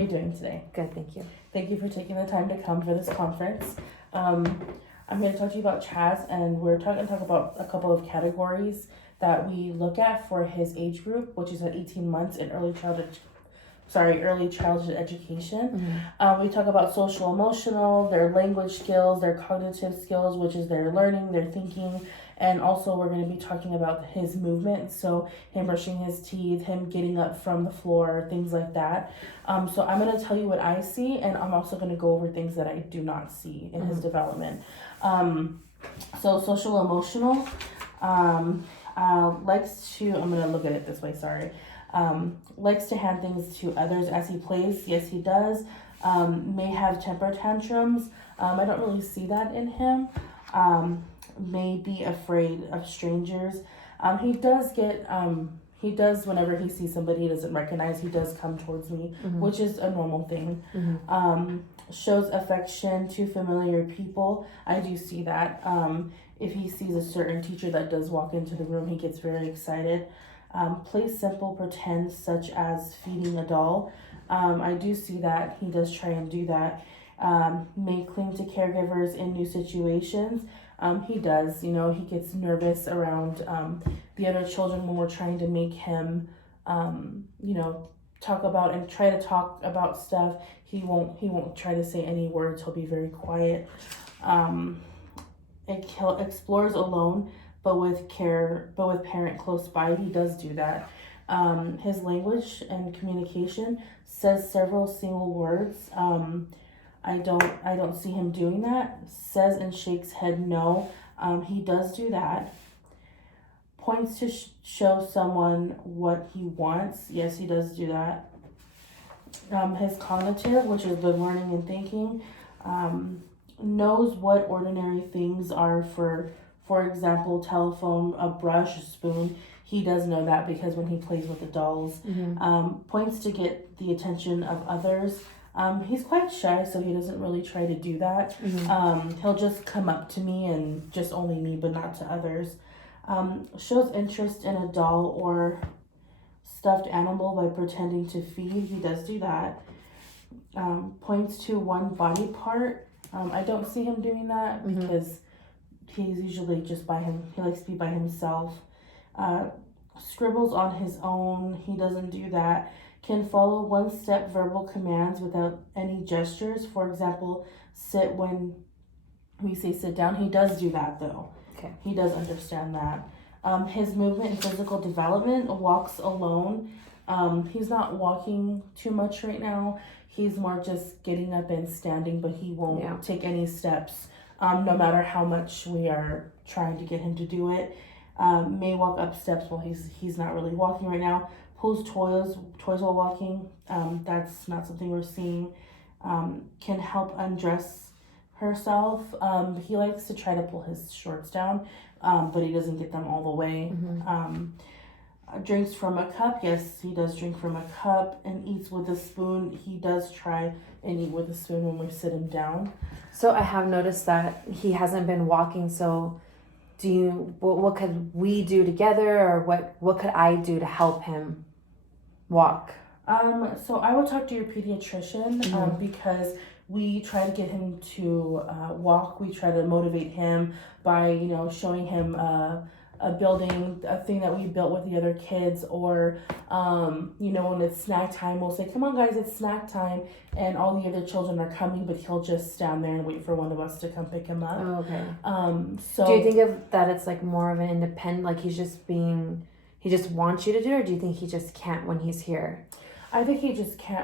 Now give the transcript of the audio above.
How are you doing today? Good, thank you. Thank you for taking the time to come for this conference. I'm going to talk to you about Chaz, and we're going to talk about a couple of categories that we look at for his age group, which is at 18 months in early childhood education. We talk about social emotional, their language skills, their cognitive skills, which is their learning, their thinking, and also we're going to be talking about his movement, so him brushing his teeth, him getting up from the floor, things like that. So I'm going to tell you what I see, and I'm also going to go over things that I do not see in his development. So social emotional likes to, I'm going to look at it this way, sorry. Likes to hand things to others as he plays. Yes, he does. May have temper tantrums. I don't really see that in him. May be afraid of strangers. He does whenever he sees somebody he doesn't recognize, he does come towards me, which is a normal thing. Shows affection to familiar people. I do see that. If he sees a certain teacher that does walk into the room, he gets very excited. Plays simple pretend, such as feeding a doll. I do see that. He does try and do that. May cling to caregivers in new situations. He does. He gets nervous around the other children when we're trying to make him, talk about and try to talk about stuff. He won't try to say any words. He'll be very quiet. He explores alone, but with parent close by. He does do that. His language and communication says several single words. I don't see him doing that. Says and shakes head no. He does do that. Points to show someone what he wants. Yes, he does do that. His cognitive, which is the learning and thinking, knows what ordinary things are. For example, telephone, a brush, a spoon. He does know that because when he plays with the dolls. Points to get the attention of others. He's quite shy, so he doesn't really try to do that. He'll just come up to me and just only me, but not to others. Shows interest in a doll or stuffed animal by pretending to feed. He does do that. Points to one body part. I don't see him doing that because he's usually just by him. He likes to be by himself. Scribbles on his own. He doesn't do that. Can follow one-step verbal commands without any gestures. For example, sit when we say sit down. He does do that though. Okay. He does understand that. His movement and physical development, walks alone. He's not walking too much right now. He's more just getting up and standing, but he won't take any steps, no matter how much we are trying to get him to do it. May walk up steps while he's not really walking right now. Pulls toys while walking. That's not something we're seeing. Can help undress herself. He likes to try to pull his shorts down, but he doesn't get them all the way. Drinks from a cup. Yes, he does drink from a cup and eats with a spoon. He does try and eat with a spoon when we sit him down. So I have noticed that he hasn't been walking. So what could we do together, or what could I do to help him walk? So I will talk to your pediatrician because we try to get him to walk. We try to motivate him by showing him a building, a thing that we built with the other kids, or when it's snack time, we'll say, come on guys, it's snack time, and all the other children are coming, but he'll just stand there and wait for one of us to come pick him up. Oh, okay. So do you think of that it's like more of an independent, like he just wants you to do it, or do you think he just can't when he's here? I think he just can't